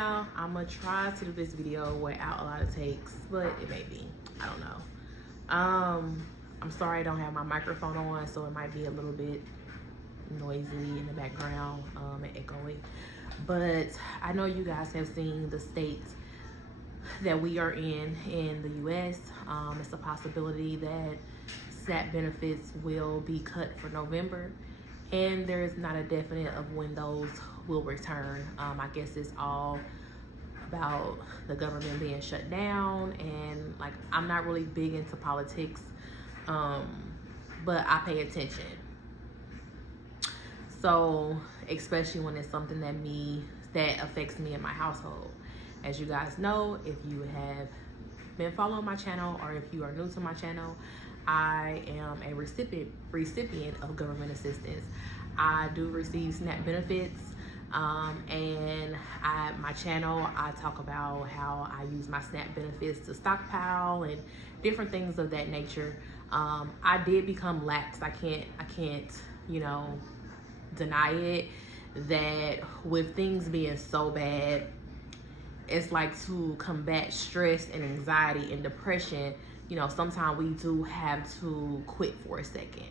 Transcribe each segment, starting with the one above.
yeah, I'm gonna try to do this video without a lot of takes, but it may be, I don't know. I'm sorry I don't have my microphone on, so it might be a little bit noisy in the background and echoey. But I know you guys have seen the state that we are in the US. It's a possibility that SNAP benefits will be cut for November, and there's not a definite of when those will return. I guess it's all about the government being shut down, and like, I'm not really big into politics, but I pay attention. So especially when it's something that affects me and my household. As you guys know, if you have been following my channel or if you are new to my channel, I am a recipient of government assistance. I do receive SNAP benefits, and my channel, I talk about how I use my SNAP benefits to stockpile and different things of that nature. I did become lax. I can't, you know, deny it, that with things being so bad, it's like to combat stress and anxiety and depression, you know, sometimes we do have to quit for a second.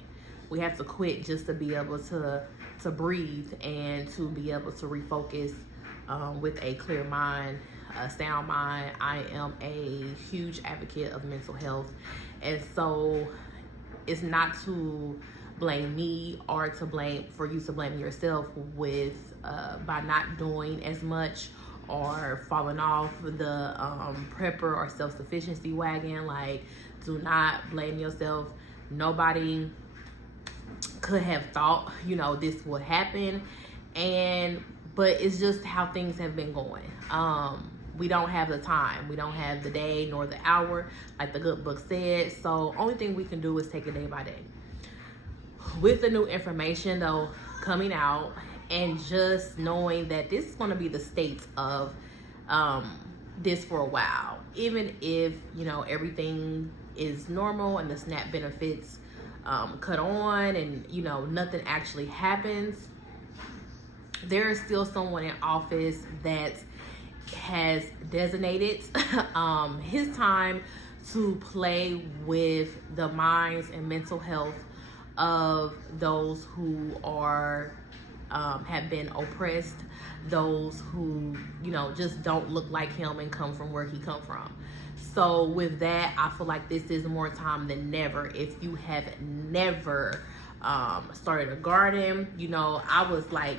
We have to quit just to be able to breathe and to be able to refocus with a clear mind, a sound mind. I am a huge advocate of mental health, and so it's not to blame me or for you to blame yourself with by not doing as much or falling off the prepper or self-sufficiency wagon. Like, do not blame yourself. Nobody could have thought, you know, this would happen, but it's just how things have been going. We don't have the time, we don't have the day nor the hour, like the good book said. So only thing we can do is take it day by day. With the new information though coming out, and just knowing that this is going to be the state of this for a while, even if, you know, everything is normal and the SNAP benefits cut on and, you know, nothing actually happens, there is still someone in office that has designated his time to play with the minds and mental health of those who are have been oppressed, those who, you know, just don't look like him and come from where he come from. So with that, I feel like this is more time than never. If you have never started a garden, you know, I was like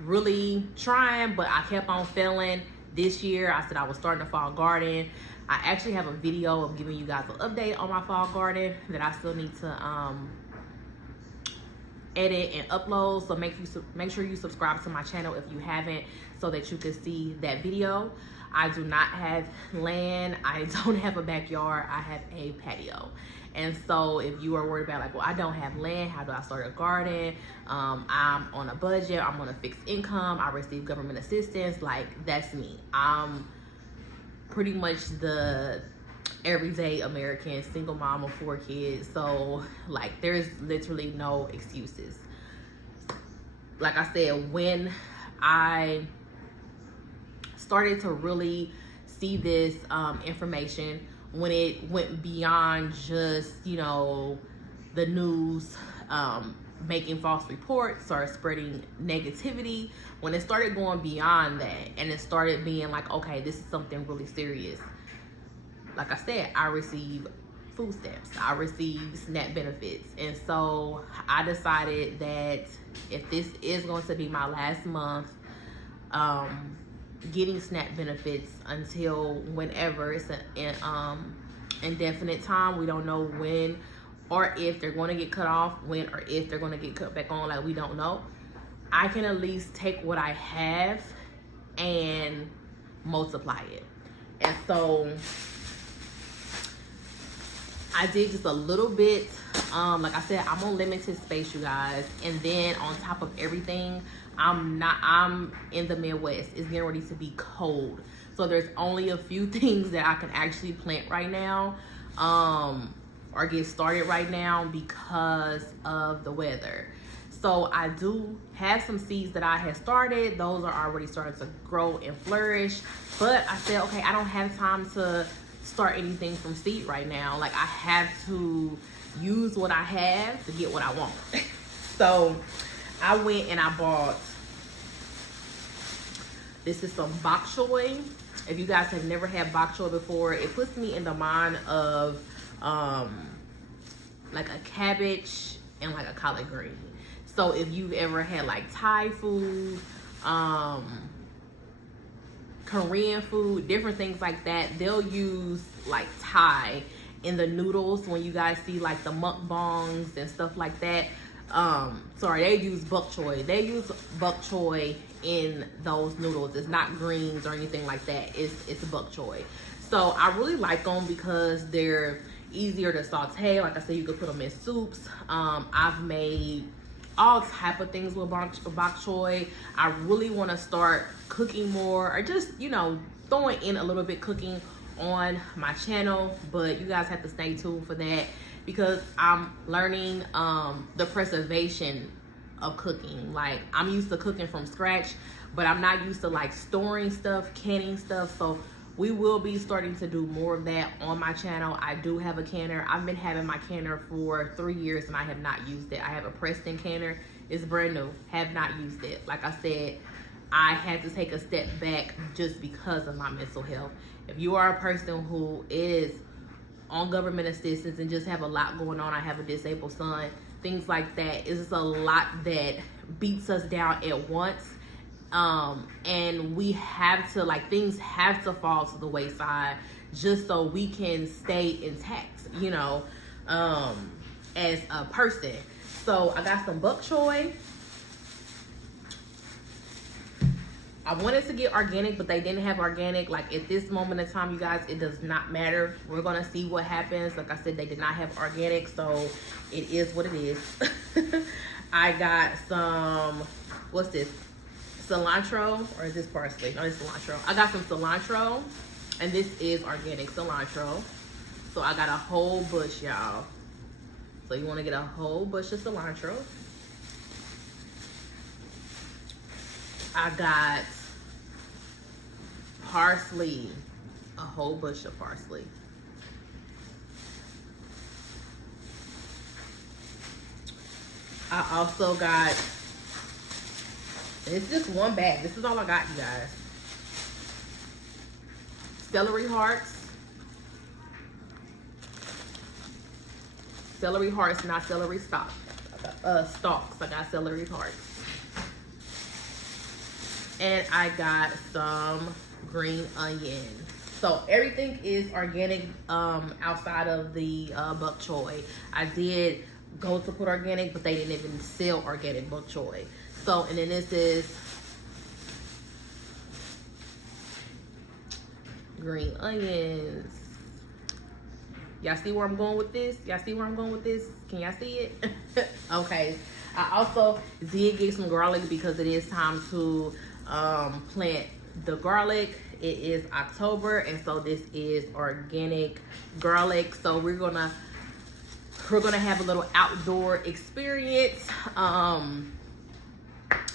really trying, but I kept on failing. This year I said I was starting a fall garden. I actually have a video of giving you guys an update on my fall garden that I still need to edit and upload. So make sure you subscribe to my channel if you haven't, so that you can see that video. I do not have land. I don't have a backyard. I have a patio. And so if you are worried about like, well, I don't have land, how do I start a garden? I'm on a budget, I'm on a fixed income, I receive government assistance, like, that's me. I'm pretty much the everyday American single mom of 4 kids. So like, there's literally no excuses. Like I said, when I started to really see this information, when it went beyond just, you know, the news making false reports or spreading negativity, when it started going beyond that and it started being like, okay, this is something really serious. Like I said, I receive food stamps, I receive SNAP benefits. And so I decided that if this is going to be my last month getting SNAP benefits until whenever, it's an indefinite time. We don't know when or if they're going to get cut off, when or if they're going to get cut back on, like, we don't know. I can at least take what I have and multiply it. And so I did just a little bit. Like I said, I'm on limited space, you guys. And then on top of everything, I'm in the Midwest. It's getting ready to be cold. So there's only a few things that I can actually plant right now, or get started right now because of the weather. So I do have some seeds that I had started. Those are already starting to grow and flourish. But I said, okay, I don't have time to start anything from seed right now. Like, I have to use what I have to get what I want. So I went and I bought, this is some bok choy. If you guys have never had bok choy before, it puts me in the mind of like a cabbage and like a collard green. So if you've ever had like Thai food, Korean food, different things like that, they'll use like Thai in the noodles when you guys see like the mukbangs and stuff like that. Sorry, they use bok choy. They use bok choy in those noodles. It's not greens or anything like that. It's bok choy. So I really like them because they're easier to saute. Like I said, you could put them in soups. I've made all type of things with bok choy. I really want to start cooking more, or just, you know, throwing in a little bit cooking on my channel. But you guys have to stay tuned for that, because I'm learning the preservation of cooking. Like, I'm used to cooking from scratch, but I'm not used to like storing stuff, canning stuff. So we will be starting to do more of that on my channel. I do have a canner. I've been having my canner for 3 years and I have not used it. I have a Preston canner. It's brand new. Have not used it. Like I said, I had to take a step back just because of my mental health. If you are a person who is on government assistance and just have a lot going on, I have a disabled son, things like that, it's just a lot that beats us down at once. And we have to, like, things have to fall to the wayside just so we can stay intact, you know, as a person. So I got some bok choy. I wanted to get organic, but they didn't have organic. Like, at this moment in time, you guys, it does not matter. We're gonna see what happens. Like I said, they did not have organic, so it is what it is. I got some, what's this? Cilantro, or is this parsley? No, it's cilantro. I got some cilantro, and this is organic cilantro. So I got a whole bush, y'all. So you want to get a whole bush of cilantro. I got parsley, a whole bush of parsley. I also got, it's just one bag. This is all I got, you guys. Celery hearts. Celery hearts, not celery stalks. Stalks. I got celery hearts. And I got some green onions. So everything is organic outside of the bok choy. I did go to put organic, but they didn't even sell organic bok choy. So, and then this is green onions. Y'all see where I'm going with this? Y'all see where I'm going with this? Can y'all see it? Okay. I also did get some garlic because it is time to plant the garlic. It is October, and so this is organic garlic. So we're gonna have a little outdoor experience.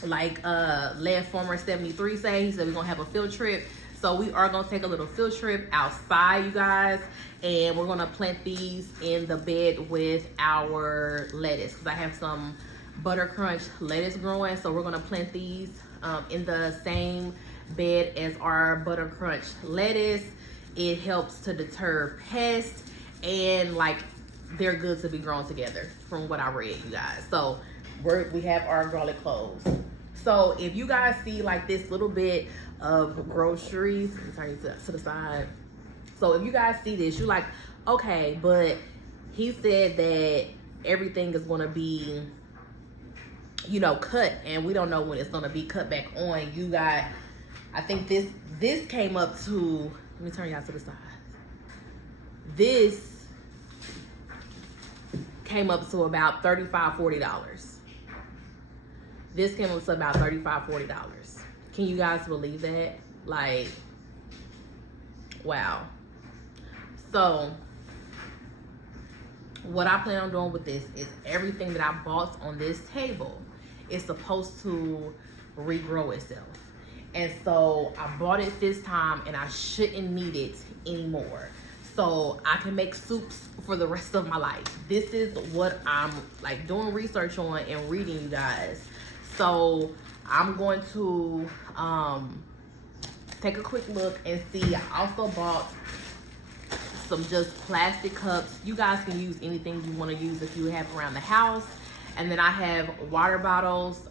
Like Landformer 73 say, he said we're gonna have a field trip. So we are gonna take a little field trip outside, you guys, and we're gonna plant these in the bed with our lettuce, because I have some butter crunch lettuce growing. So we're gonna plant these in the same bed as our butter crunch lettuce. It helps to deter pests, and like, they're good to be grown together from what I read, you guys. So we have our garlic cloves. So if you guys see like this little bit of groceries, let me turn you to the side. So if you guys see this, you're like, okay, but he said that everything is gonna be, you know, cut, and we don't know when it's gonna be cut back on. You got, I think this came up to, let me turn y'all to the side. This came up to about $35, $40. This came up to about $35, $40. Can you guys believe that? Like, wow. So what I plan on doing with this is everything that I bought on this table it's supposed to regrow itself. And so I bought it this time, and I shouldn't need it anymore. So I can make soups for the rest of my life. This is what I'm like doing research on and reading, you guys. So I'm going to take a quick look and see. I also bought some just plastic cups. You guys can use anything you want to use if you have around the house. And then I have water bottles.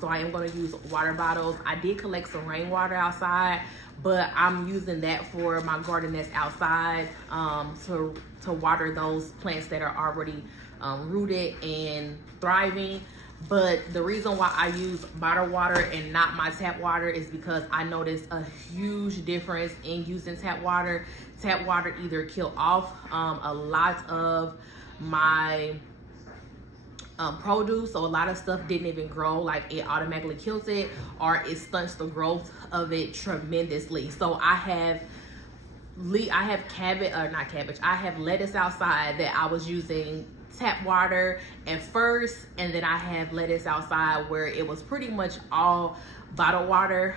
So I am going to use water bottles. I did collect some rainwater outside, but I'm using that for my garden that's outside, to water those plants that are already rooted and thriving. But the reason why I use bottled water and not my tap water is because I noticed a huge difference in using tap water. Tap water either kill off a lot of my produce, so a lot of stuff didn't even grow, like it automatically kills it, or it stunts the growth of it tremendously. So I have cabbage, or not cabbage, I have lettuce outside that I was using tap water at first, and then I have lettuce outside where it was pretty much all bottled water,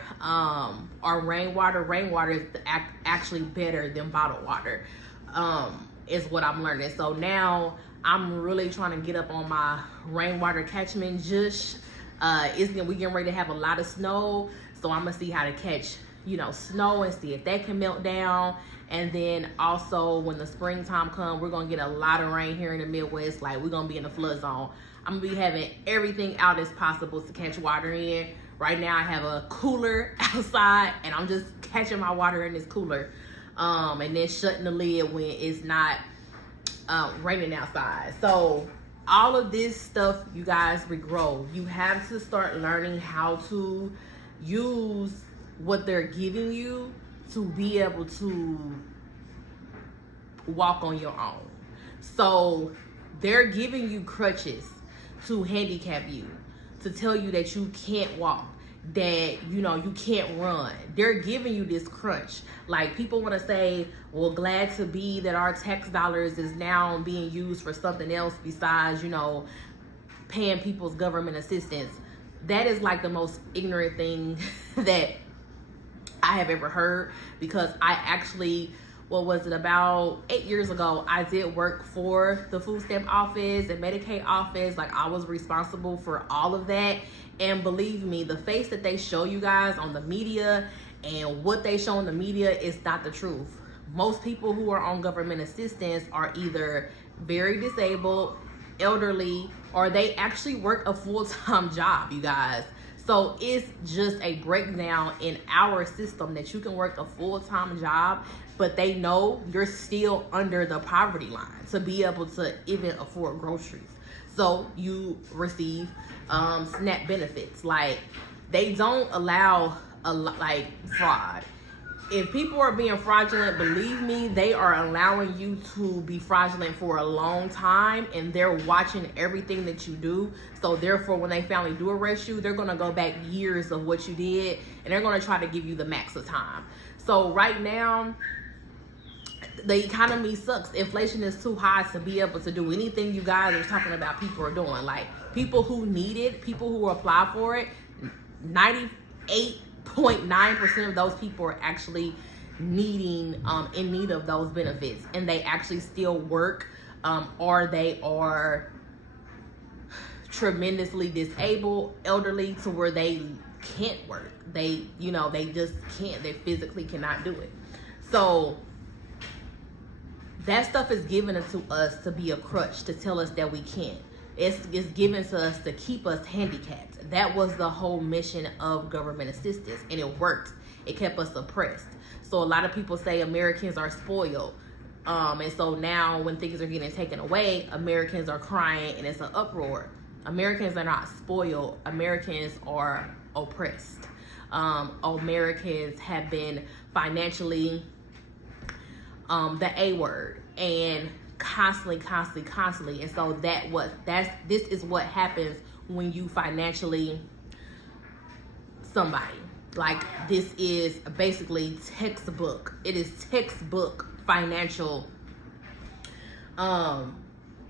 or rainwater. Rainwater is actually better than bottled water, is what I'm learning. So now I'm really trying to get up on my rainwater catchment. Just we getting ready to have a lot of snow, so I'm gonna see how to catch snow and see if that can melt down. And then also when the springtime comes, we're gonna get a lot of rain here in the Midwest. Like, we're gonna be in the flood zone. I'm gonna be having everything out as possible to catch water in. Right now I have a cooler outside, and I'm just catching my water in this cooler, and then shutting the lid when it's not raining outside. So all of this stuff, you guys, regrow. You have to start learning how to use what they're giving you to be able to walk on your own. So they're giving you crutches to handicap you, to tell you that you can't walk, that you can't run. They're giving you this crutch. Like, people want to say, well, glad to be that our tax dollars is now being used for something else besides paying people's government assistance. That is like the most ignorant thing that I have ever heard, because I actually, about 8 years ago, I did work for the food stamp office and Medicaid office. Like, I was responsible for all of that. And believe me, the face that they show you guys on the media and what they show in the media is not the truth. Most people who are on government assistance are either very disabled, elderly, or they actually work a full-time job, you guys. So it's just a breakdown in our system that you can work a full-time job, but they know you're still under the poverty line to be able to even afford groceries. So you receive SNAP benefits. Like, they don't allow fraud. If people are being fraudulent, believe me, they are allowing you to be fraudulent for a long time, and they're watching everything that you do. So therefore, when they finally do arrest you, they're gonna go back years of what you did, and they're gonna try to give you the max of time. So right now, the economy sucks. Inflation is too high to be able to do anything you guys are talking about people are doing. Like, people who need it, people who apply for it, 98.9% of those people are actually in need of those benefits, and they actually still work, or they are tremendously disabled, elderly, to where they can't work. They just can't. They physically cannot do it. So that stuff is given to us to be a crutch, to tell us that we can't. It's given to us to keep us handicapped. That was the whole mission of government assistance, and it worked. It kept us oppressed. So a lot of people say Americans are spoiled. And so now when things are getting taken away, Americans are crying and it's an uproar. Americans are not spoiled. Americans are oppressed. Americans have been financially the A word, and constantly. And so this is what happens when you financially somebody. Like, this is basically textbook. It is textbook financial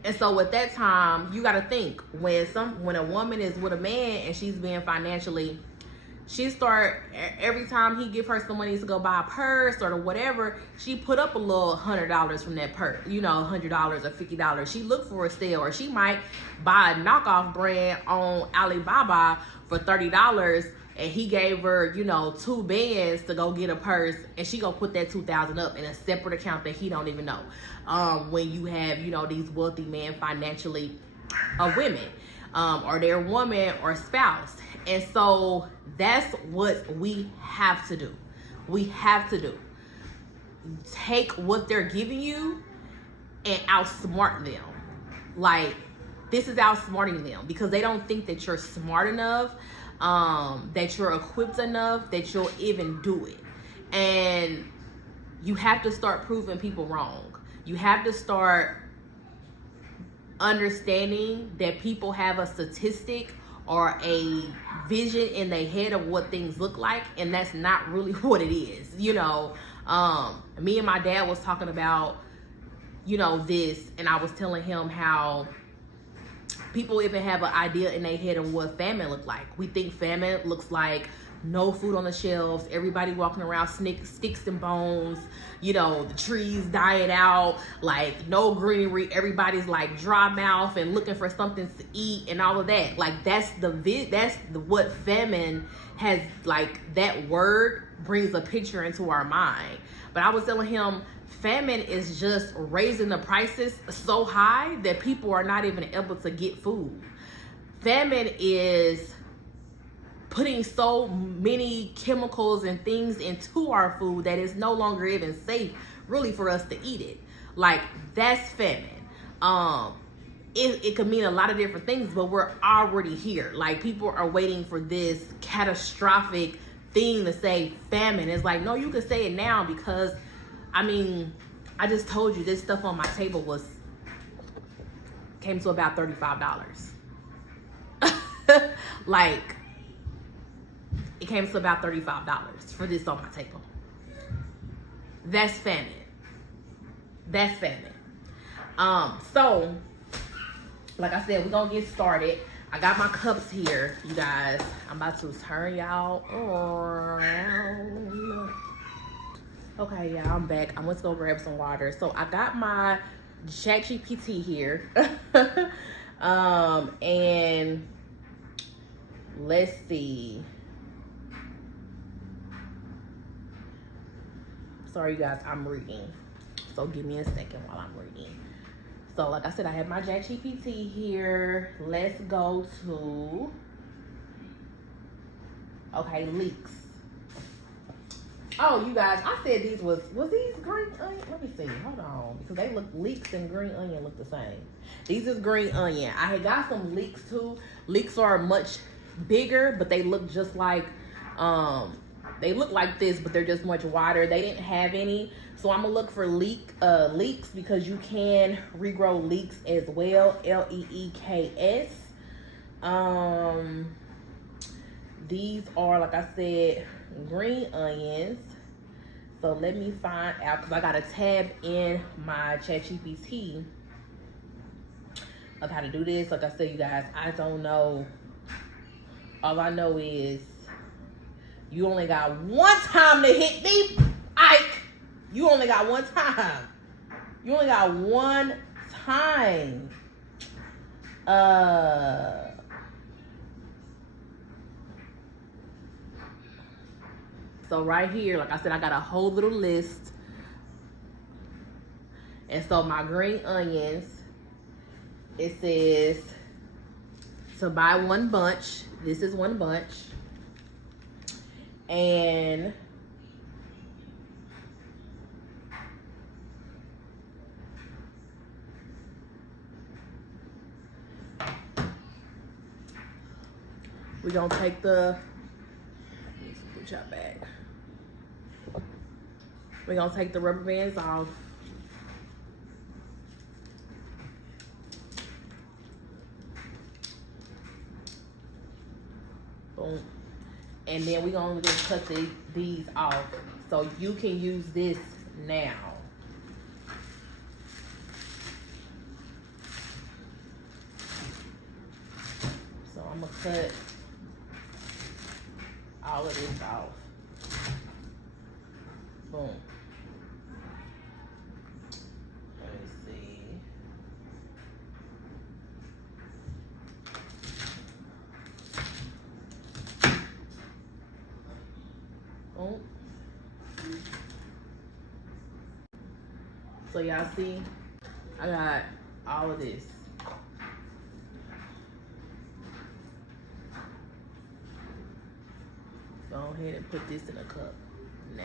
And so at that time, you got to think, when a woman is with a man and she's being financially, every time he give her some money to go buy a purse or whatever, she put up a little $100 from that purse, $100 or $50. She look for a sale, or she might buy a knockoff brand on Alibaba for $30, and he gave her, 2 bands to go get a purse, and she gonna put that $2,000 up in a separate account that he don't even know. When you have, these wealthy men financially, women, or their woman or spouse. And so that's what we have to do. We have to do. Take what they're giving you and outsmart them. Like, this is outsmarting them, because they don't think that you're smart enough, that you're equipped enough, that you'll even do it. And you have to start proving people wrong. You have to start understanding that people have a statistic or a vision in their head of what things look like, and that's not really what it is. Me and my dad was talking about, this, and I was telling him how people even have an idea in their head of what famine look like. We think famine looks like no food on the shelves, everybody walking around sticks and bones, the trees dying out, like no greenery, everybody's like dry mouth and looking for something to eat and all of that. Like, that's what famine has, like, that word brings a picture into our mind. But I was telling him, famine is just raising the prices so high that people are not even able to get food. Famine is putting so many chemicals and things into our food that it's no longer even safe really for us to eat it. Like, that's famine. It could mean a lot of different things, but we're already here. Like, people are waiting for this catastrophic thing to say famine. It's like, no, you can say it now, because I just told you this stuff on my table came to about $35. Like, it came to about $35 for this on my table. That's famine. That's famine. So, like I said, we're gonna get started. I got my cups here, you guys. I'm about to turn y'all around. Okay, yeah, I'm back. I went to go grab some water. So I got my ChatGPT here. And let's see. Sorry, you guys, I'm reading. So give me a second while I'm reading. So like I said, I have my ChatGPT here. Let's go to, okay, leeks. Oh, you guys, I said these was these green onion? Let me see, hold on, because they look, leeks and green onion look the same. These is green onion. I had got some leeks too. Leeks are much bigger, but they look just like, they look like this, but they're just much wider. They didn't have any, so I'm gonna look for leeks, because you can regrow leeks as well. Leeks. These are, like I said, green onions. So let me find out, because I got a tab in my ChatGPT of how to do this. Like I said, you guys, I don't know. All I know is you only got one time to hit me, Ike. You only got one time. You only got one time. So right here, like I said, I got a whole little list. And so my green onions, it says to buy one bunch. This is one bunch. And we're gonna take the, let me put y'all back. We're gonna take the rubber bands off. Boom. And then we're gonna just cut these off. So you can use this now. cut all of this off. Boom. Let me see. Boom. So y'all see, I got all of this. Go ahead and put this in a cup now.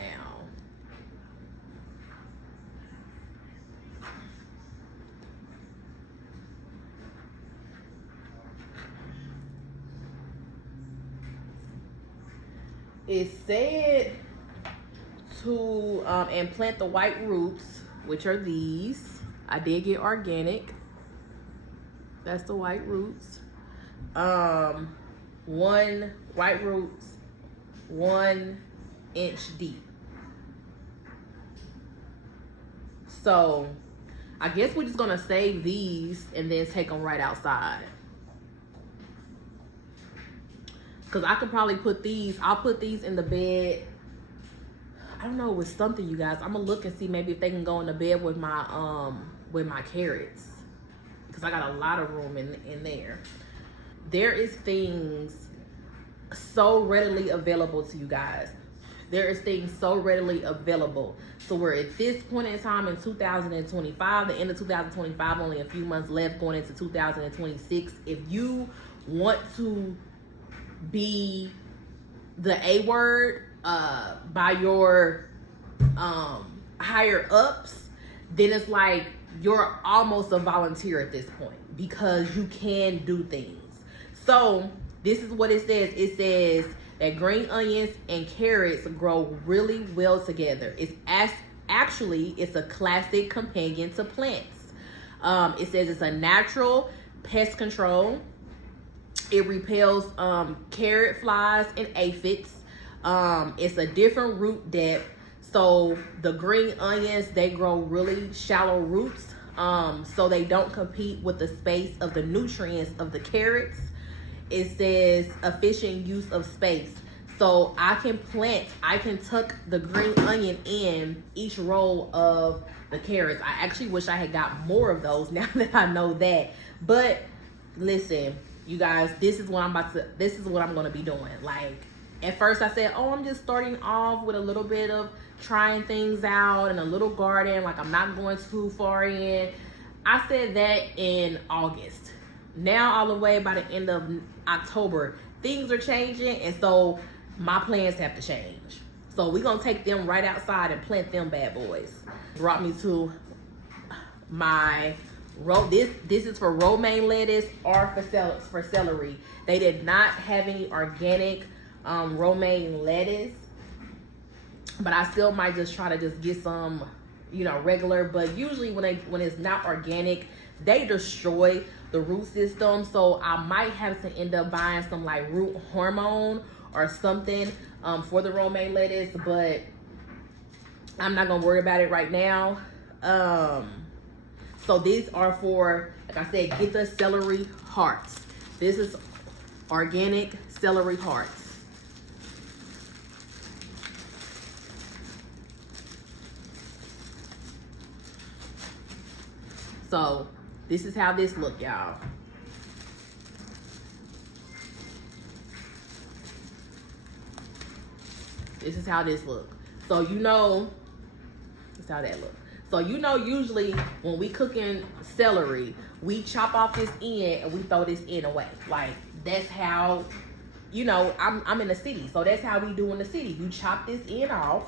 It said to implant the white roots, which are these. I did get organic. That's the white roots. 1 white roots, 1 inch deep. So I guess we're just gonna save these and then take them right outside. Cause I could probably put these, I'll put these in the bed. I don't know, with something, you guys. I'm gonna look and see maybe if they can go in the bed with my carrots. Cause I got a lot of room in there. There is things so readily available to you guys. There is things so readily available. So we're at this point in time in 2025, the end of 2025, only a few months left going into 2026. If you want to be the A word by your higher ups, then it's like you're almost a volunteer at this point because you can do things. So this is what it says. It says that green onions and carrots grow really well together. It's actually a classic companion to plants. It says it's a natural pest control. It repels carrot flies and aphids. It's a different root depth. So the green onions, they grow really shallow roots. So they don't compete with the space of the nutrients of the carrots. It says efficient use of space. So I can tuck the green onion in each row of the carrots. I actually wish I had got more of those now that I know that. But listen, you guys, this is what I'm gonna be doing. Like, at first I said, oh, I'm just starting off with a little bit of trying things out in a little garden. Like, I'm not going too far in. I said that in August. Now, all the way by the end of October, things are changing, and so my plans have to change. So we're gonna take them right outside and plant them bad boys. Brought me to my this is for romaine lettuce or for celery. They did not have any organic romaine lettuce, but I still might just try to just get some, you know, regular. But usually when it's not organic, they destroy the root system. So I might have to end up buying some like root hormone or something for the romaine lettuce, but I'm not gonna worry about it right now. So these are for, like I said, get the celery hearts. This is organic celery hearts. So this is how this look, y'all. This is how this look. So you know, this is how that look. So you know, usually when we cooking celery, we chop off this end and we throw this end away. Like, that's how, you know, I'm in the city, so that's how we do in the city. You chop this end off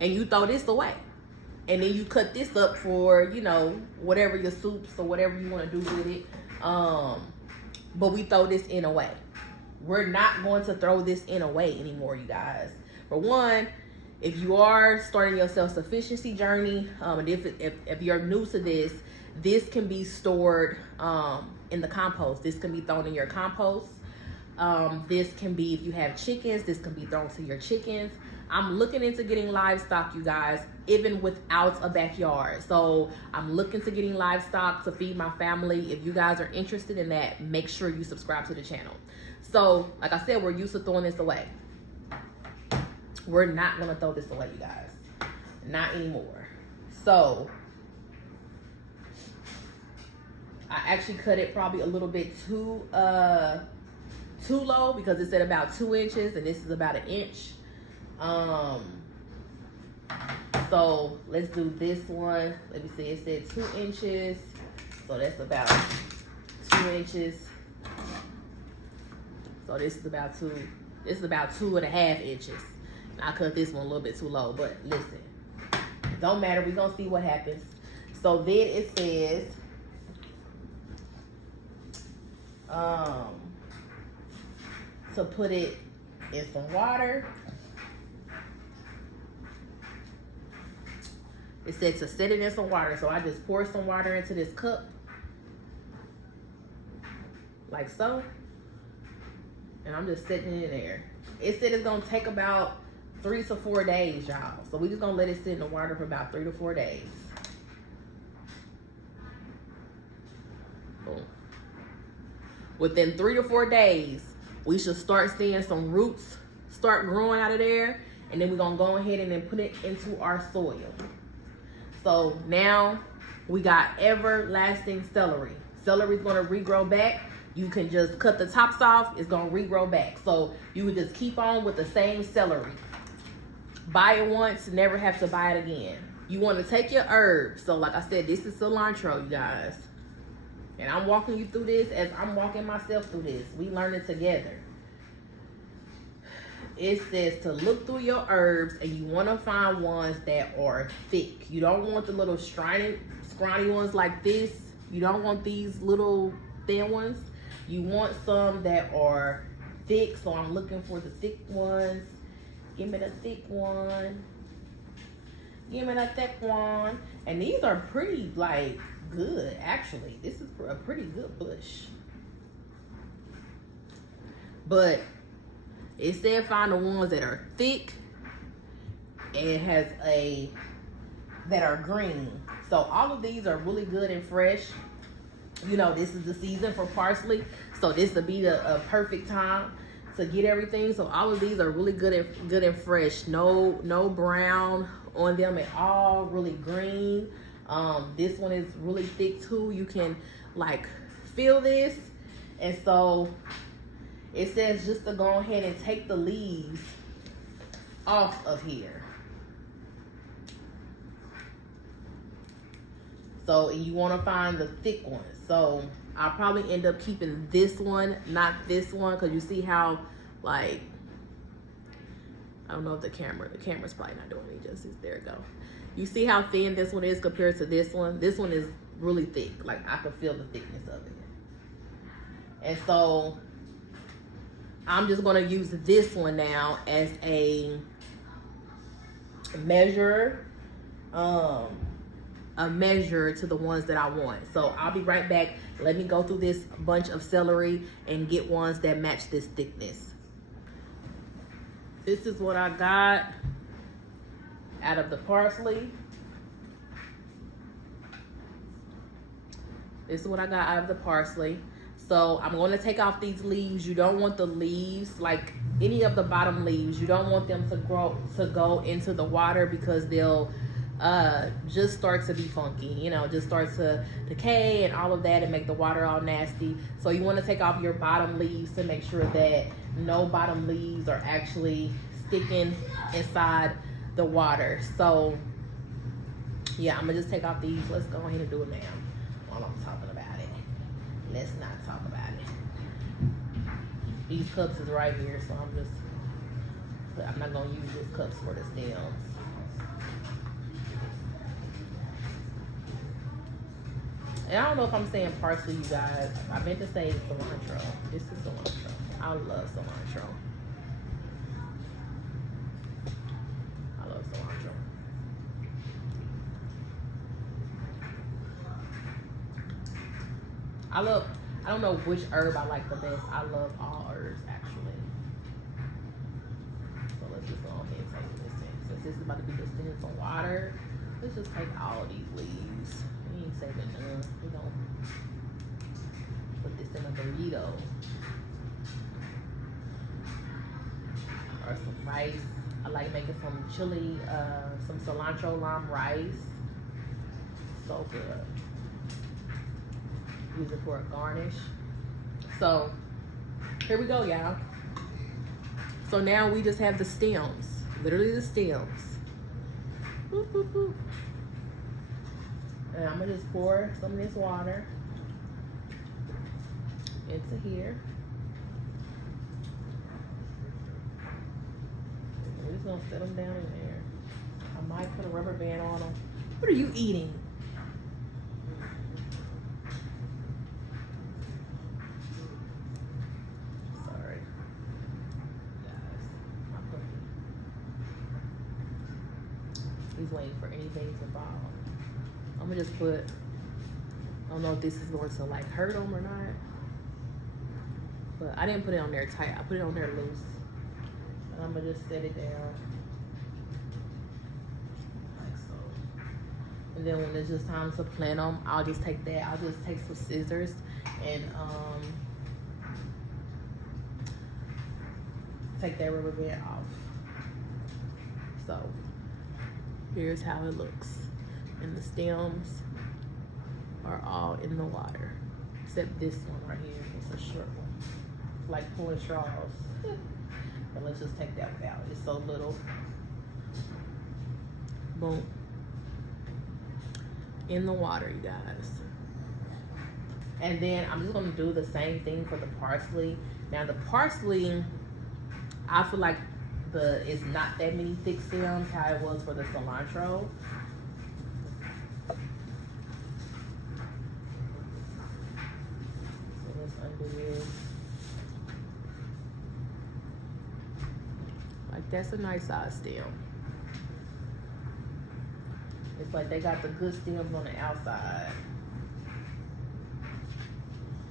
and you throw this away. And then you cut this up for, you know, whatever your soups or whatever you want to do with it. But we throw this in away. We're not going to throw this in away anymore, you guys. For one, if you are starting your self-sufficiency journey, and if you're new to this can be stored in the compost. This can be thrown in your compost. This can be, if you have chickens, this can be thrown to your chickens. I'm looking into getting livestock, you guys, even without a backyard. So I'm looking to getting livestock to feed my family. If you guys are interested in that, make sure you subscribe to the channel. So like I said, we're used to throwing this away. We're not gonna throw this away, you guys. Not anymore. So I actually cut it probably a little bit too low, because it said about 2 inches and this is about 1 inch. So let's do this one. Let me see, it said 2 inches. So that's about 2 inches. So this is about 2.5 inches. I cut this one a little bit too low, but listen, don't matter. We're gonna see what happens. So then it says, to put it in some water. It said to set it in some water. So I just pour some water into this cup, like so. And I'm just sitting it in there. It said it's gonna take about 3 to 4 days, y'all. So we're just gonna let it sit in the water for about 3 to 4 days. Boom. Within 3 to 4 days, we should start seeing some roots start growing out of there. And then we're gonna go ahead and then put it into our soil. So now we got everlasting celery. Celery's gonna regrow back. You can just cut the tops off, it's gonna regrow back. So you would just keep on with the same celery. Buy it once, never have to buy it again. You wanna take your herbs. So like I said, this is cilantro, you guys. And I'm walking you through this as I'm walking myself through this. We learn it together. It says to look through your herbs and you want to find ones that are thick. You don't want the little scrawny ones like this. You don't want these little thin ones. You want some that are thick. So I'm looking for the thick ones. Give me the thick one. Give me the thick one. And these are pretty, like, good, actually. This is a pretty good bush. But it said find the ones that are thick and that are green. So all of these are really good and fresh. You know, this is the season for parsley. So this will be a perfect time to get everything. So all of these are really good and fresh. No brown on them at all, really green. This one is really thick too. You can like feel this. And so it says just to go ahead and take the leaves off of here. So you want to find the thick ones. So I'll probably end up keeping this one, not this one, because you see how, like, I don't know if the camera's probably not doing it justice. There it go. You see how thin this one is compared to this one? This one is really thick. Like, I can feel the thickness of it. And so I'm just going to use this one now as a measure, to the ones that I want. So I'll be right back. Let me go through this bunch of celery and get ones that match this thickness. This is what I got out of the parsley. This is what I got out of the parsley. So I'm going to take off these leaves. You don't want the leaves, like any of the bottom leaves, you don't want them to go into the water, because they'll just start to be funky, you know, just start to decay and all of that and make the water all nasty. So you want to take off your bottom leaves to make sure that no bottom leaves are actually sticking inside the water. So yeah, I'm gonna just take off these. Let's go ahead and do it now while I'm talking about it. Let's not talk about it. These cups is right here, so I'm not gonna use these cups for the stems. And I don't know if I'm saying parsley, you guys. I meant to say cilantro. This is cilantro. I love cilantro. I love cilantro. I don't know which herb I like the best. I love all herbs, actually. So let's just go ahead and take this. this is about to be just in some water, let's just take all these leaves. We ain't saving none. We gonna put this in a burrito. Or some rice. I like making some chili, some cilantro lime rice. So good. Use it for a garnish. So here we go, y'all. So now we just have the stems, literally the stems. Boop, boop, boop. And I'm gonna just pour some of this water into here. We're just gonna set them down in there. I might put a rubber band on them. What are you eating? Sorry. Guys, my puppy. He's waiting for anything to fall. I'm gonna just put, I don't know if this is going to like hurt him or not. But I didn't put it on there tight. I put it on there loose. And I'm gonna just set it down. Like so. And then when it's just time to plant them, I'll just take that. I'll just take some scissors and take that rubber band off. So here's how it looks. And the stems are all in the water. Except this one right here. It's a short one. Like pulling straws. But let's just take that out. It's so little. Boom. In the water, you guys. And then I'm just gonna do the same thing for the parsley. Now the parsley, I feel like it's not that many thick stems how it was for the cilantro. So let's undo this. Like that's a nice size stem. It's like they got the good stems on the outside.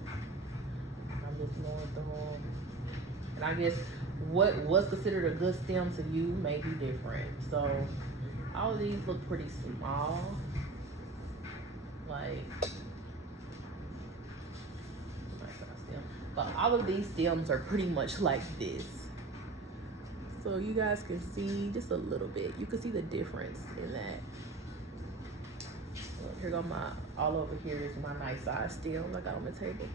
I'm just going through them. And I guess what's considered a good stem to you may be different. So all of these look pretty small. Like, but all of these stems are pretty much like this. So you guys can see just a little bit. You can see the difference in that. Here go my, all over here is my nice size stems I got on the table.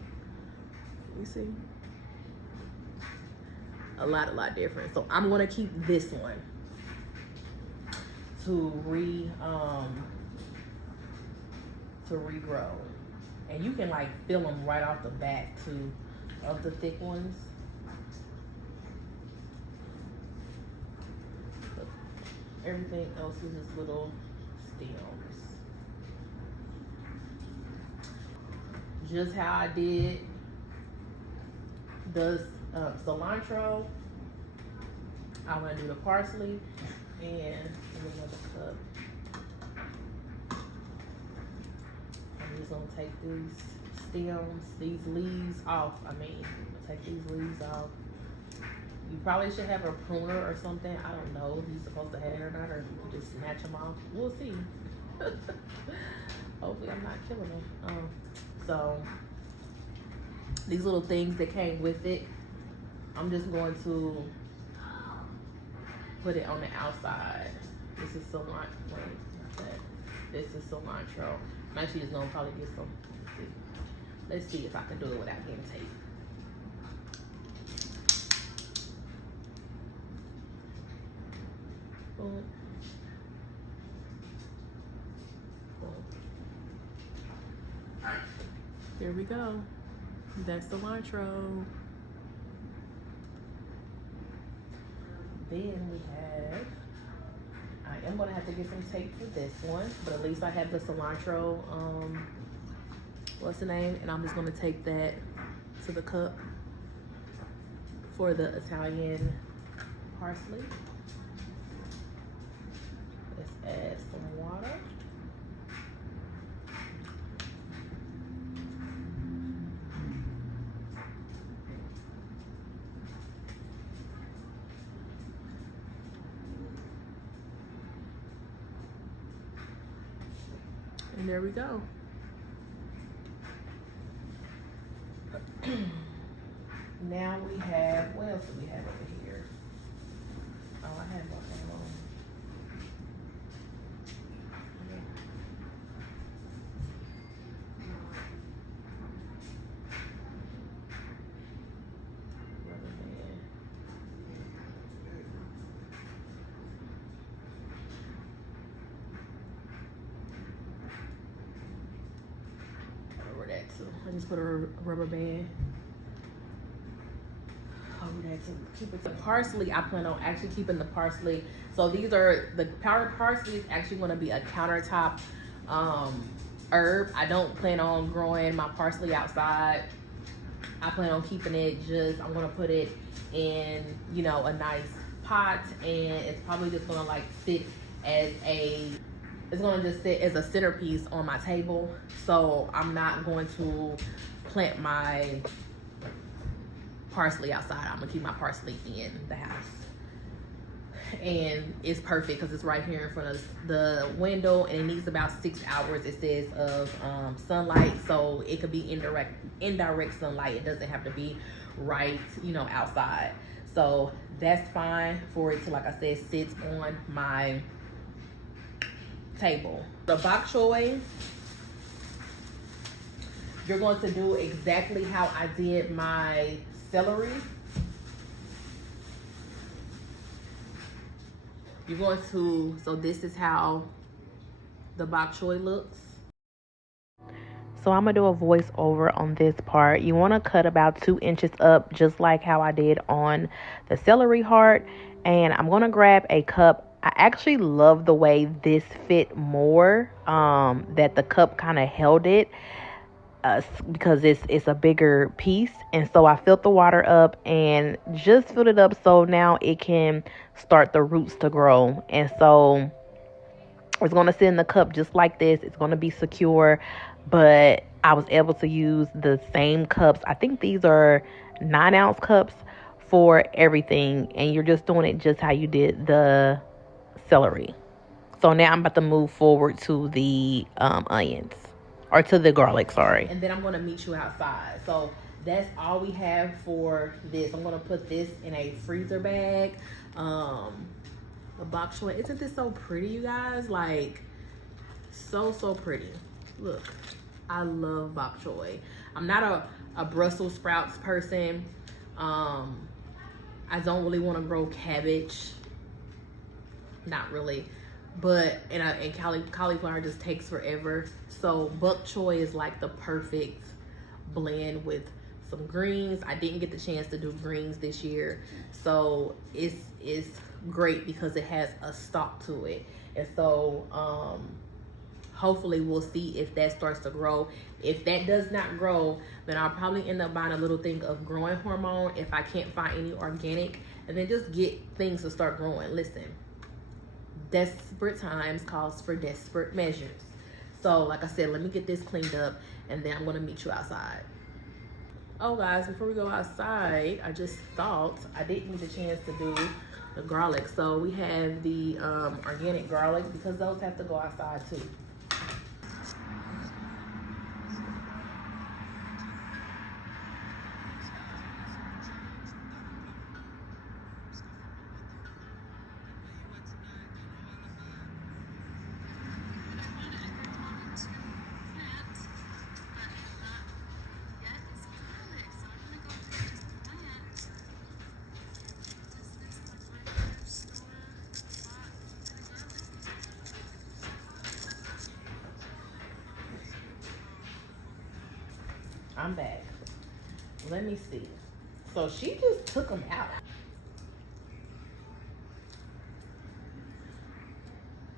You see? A lot different. So I'm gonna keep this one to regrow. And you can like feel them right off the bat too, of the thick ones. But everything else is just little stems. Just how I did the cilantro, I'm gonna do the parsley and another cup. I'm just gonna take these stems, these leaves off. I'm gonna take these leaves off. You probably should have a pruner or something. I don't know if you're supposed to have it or not, or if you can just snatch them off. We'll see. Hopefully I'm not killing them. So these little things that came with it, I'm just going to put it on the outside. This is cilantro. This is cilantro. I'm actually just gonna probably get some. Let's see if I can do it without getting tape. Boom. There we go. That's cilantro. Then we have, I am gonna have to get some tape for this one, but at least I have the cilantro, what's the name? And I'm just gonna take that to the cup for the Italian parsley. Let's add some water. And there we go. Now we have, what else do we have over here? Oh, I had one alone. Over that too. I just put a rubber band over that to keep it. The parsley, I plan on actually keeping the parsley. So these are, the powdered parsley is actually going to be a countertop herb. I don't plan on growing my parsley outside. I plan on keeping it just, I'm going to put it in, you know, a nice pot, and it's probably just going to like sit as a, it's going to just sit as a centerpiece on my table. So I'm not going to plant my parsley outside. I'm gonna keep my parsley in the house. And it's perfect because it's right here in front of the window, and it needs about 6 hours, it says, of sunlight. So it could be indirect sunlight. It doesn't have to be right, you know, outside. So that's fine for it to, like I said, sit on my table. The bok choy, you're going to do exactly how I did my celery. You're going to, so this is how the bok choy looks. So I'm gonna do a voiceover on this part. You want to cut about 2 inches up, just like how I did on the celery heart. And I'm gonna grab a cup. I actually love the way this fit more, that the cup kind of held it, because it's a bigger piece. And so I filled the water up and just filled it up so now it can start the roots to grow. And so it's going to sit in the cup just like this. It's going to be secure, but I was able to use the same cups. I think these are 9-ounce cups for everything, and you're just doing it just how you did the celery. So now I'm about to move forward to the onions. Or to the garlic, sorry. And then I'm going to meet you outside. So that's all we have for this. I'm going to put this in a freezer bag. A bok choy. Isn't this so pretty, you guys? Like, so pretty. Look, I love bok choy. I'm not a Brussels sprouts person. I don't really want to grow cabbage. Not really. But and cauliflower just takes forever. So bok choy is like the perfect blend with some greens. I didn't get the chance to do greens this year, so it's great because it has a stalk to it. And so hopefully we'll see if that starts to grow. If that does not grow, then I'll probably end up buying a little thing of growing hormone if I can't find any organic, and then just get things to start growing. Listen, desperate times calls for desperate measures. So like I said, let me get this cleaned up, and then I'm gonna meet you outside. Oh guys, before we go outside, I just thought I didn't get a chance to do the garlic. So we have the organic garlic, because those have to go outside too. I'm back. Let me see. So she just took them out.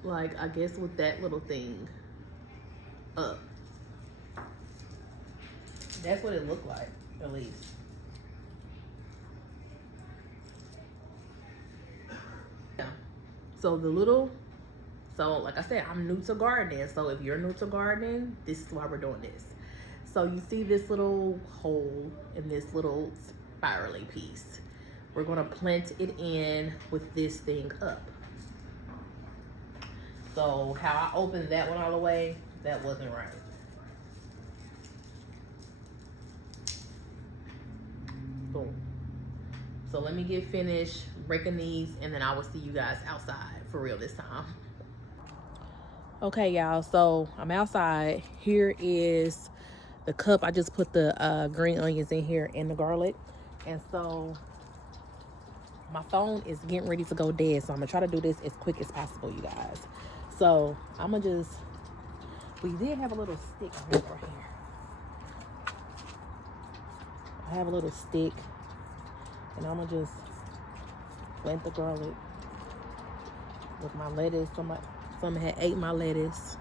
Like, I guess with that little thing up. That's what it looked like, at least. Yeah. So like I said, I'm new to gardening. So if you're new to gardening, this is why we're doing this. So you see this little hole in this little spirally piece. We're gonna plant it in with this thing up. So how I opened that one all the way, That wasn't right. Boom. So let me get finished breaking these, and then I will see you guys outside for real this time. Okay, y'all, so I'm outside. Here is the cup. I just put the green onions in here and the garlic. And so my phone is getting ready to go dead, so I'm gonna try to do this as quick as possible, you guys. So I'm gonna just, we did have a little stick right here. I have a little stick, and I'm gonna just blend the garlic with my lettuce. Some had ate my lettuce.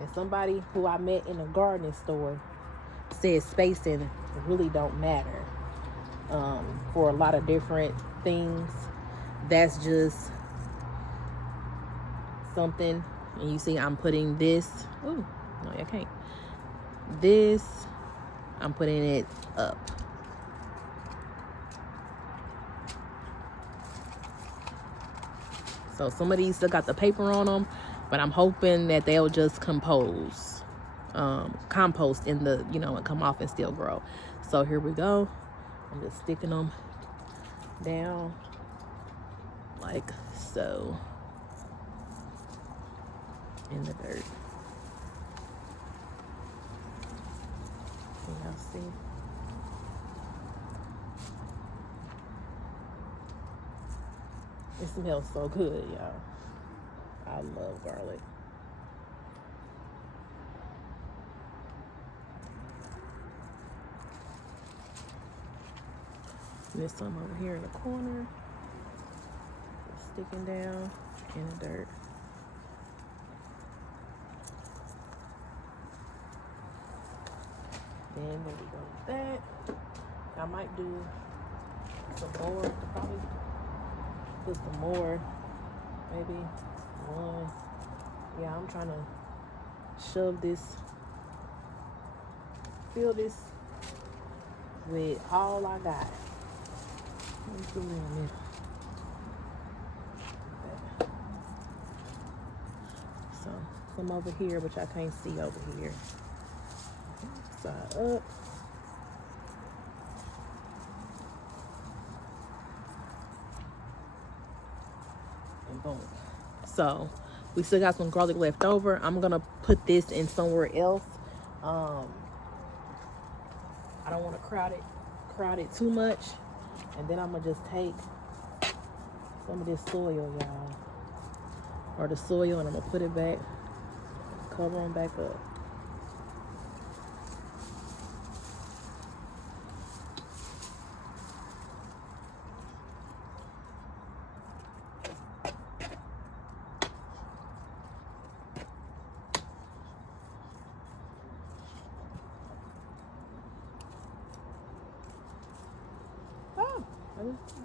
And somebody who I met in a gardening store said spacing really don't matter for a lot of different things. That's just something. And you see I'm putting this, ooh, no, I can't. This, I'm putting it up. So some of these still got the paper on them, but I'm hoping that they'll just compost in the, and come off and still grow. So here we go. I'm just sticking them down like so in the dirt. Can y'all see? It smells so good, y'all. I love garlic. And there's some over here in the corner. Just sticking down in the dirt. Then there we go with that. I might do some more, probably put some more, maybe one. Yeah, I'm trying to shove this, fill this with all I got. Let me put it in the middle. So some over here, which I can't see over here. Side up. And boom. So we still got some garlic left over. I'm gonna put this in somewhere else. I don't want to crowd it too much. And then I'm gonna just take some of this soil, y'all, or the soil, and I'm gonna put it back, cover them back up.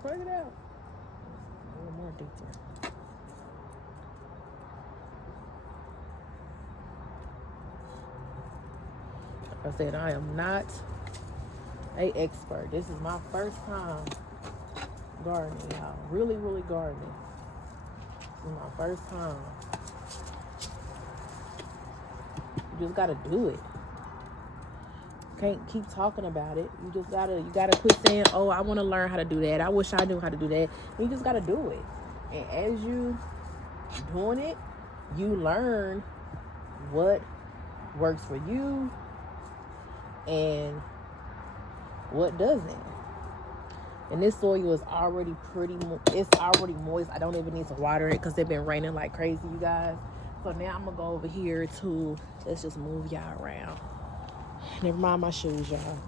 Bring it out. A little more deeper. Like I said, I am not an expert. This is my first time gardening, y'all. Really gardening. This is my first time. You just gotta do it. Can't keep talking about it. You gotta quit saying, oh, I want to learn how to do that. I wish I knew how to do that. You just gotta do it. And as you doing it, you learn what works for you and what doesn't. And this soil is already it's already moist. I don't even need to water it because they've been raining like crazy, you guys. So now I'm gonna go over here to, let's just move y'all around. Never mind my shoes, y'all.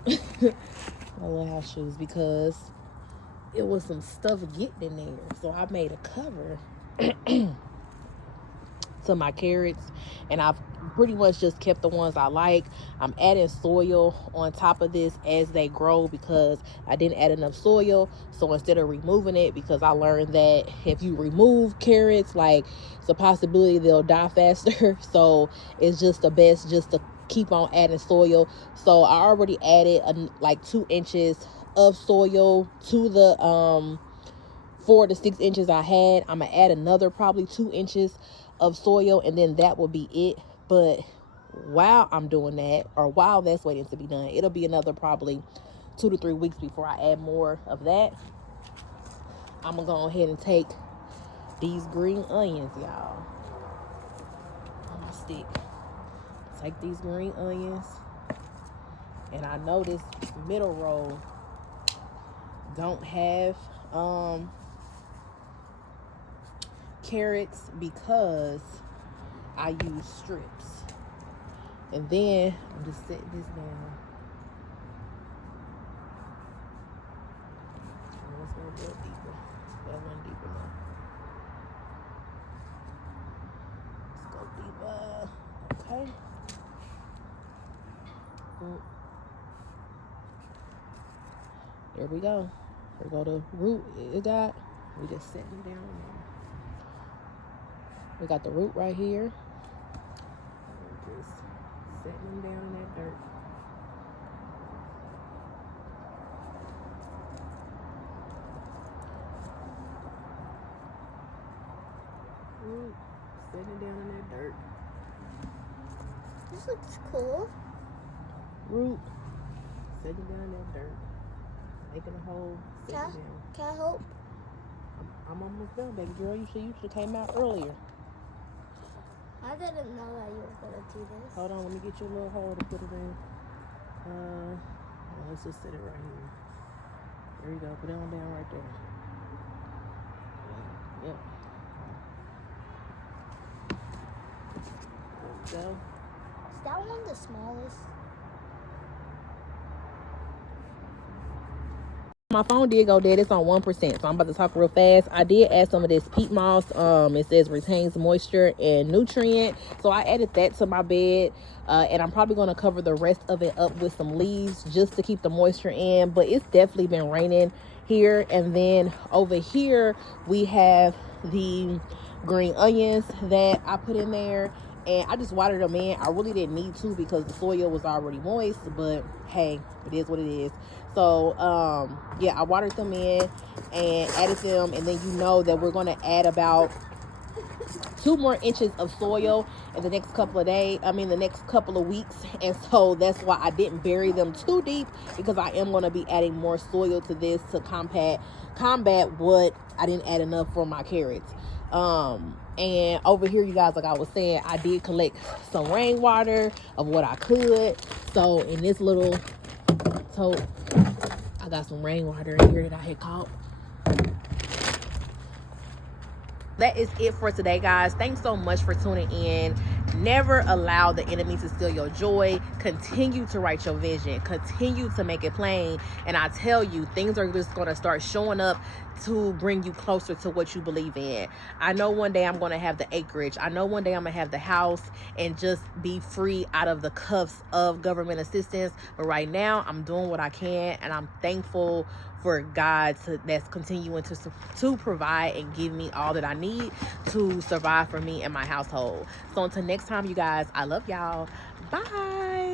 My little house shoes, because it was some stuff getting in there. So I made a cover to my carrots, and I've pretty much just kept the ones I like. I'm adding soil on top of this as they grow because I didn't add enough soil. So instead of removing it, because I learned that if you remove carrots, like, it's a possibility they'll die faster. So it's just the best just to keep on adding soil. So I already added like 2 inches of soil to the 4 to 6 inches I had. I'm gonna add another probably 2 inches of soil, and then that will be it. But while I'm doing that, or while that's waiting to be done, it'll be another probably 2 to 3 weeks before I add more of that. I'm gonna go ahead and take these green onions, y'all, on my stick. Take these green onions, and I know this middle row don't have carrots because I use strips. And then I'm just setting this down. Let's go a little deeper. That one deeper now. Let's go deeper. Okay. There we go. There go the root it got. We just setting down there. We got the root right here. We're just setting down in that dirt. Root, setting down in that dirt. This looks cool. Root, setting down in that dirt. Making a hole, setting down. Can I help? I'm almost done, baby girl. You should have came out earlier. I didn't know that you were gonna do this. Hold on, let me get you a little hole to put it in. Let's just set it right here. There you go. Put it on down right there. Yep. There we go. Is that one the smallest? My phone did go dead. It's on 1%, so I'm about to talk real fast. I did add some of this peat moss. It says retains moisture and nutrient, so I added that to my bed, and I'm probably going to cover the rest of it up with some leaves just to keep the moisture in. But it's definitely been raining here. And then over here we have the green onions that I put in there, and I just watered them in. I really didn't need to because the soil was already moist, but hey, it is what it is. So yeah, I watered them in and added them, and then you know that we're going to add about 2 more inches of soil in the next couple of days. I mean, the next couple of weeks. And so that's why I didn't bury them too deep, because I am going to be adding more soil to this to combat what I didn't add enough for my carrots. And over here, you guys, like I was saying, I did collect some rainwater of what I could. So in this little tote, I got some rainwater in here that I had caught. That is it for today, guys. Thanks so much for tuning in. Never allow the enemy to steal your joy. Continue to write your vision. Continue to make it plain. And I tell you, things are just going to start showing up to bring you closer to what you believe in. I know one day I'm going to have the acreage. I know one day I'm going to have the house and just be free out of the cuffs of government assistance. But right now, I'm doing what I can, and I'm thankful for God that's continuing to provide and give me all that I need to survive for me and my household. So until next time, you guys, I love y'all. Bye.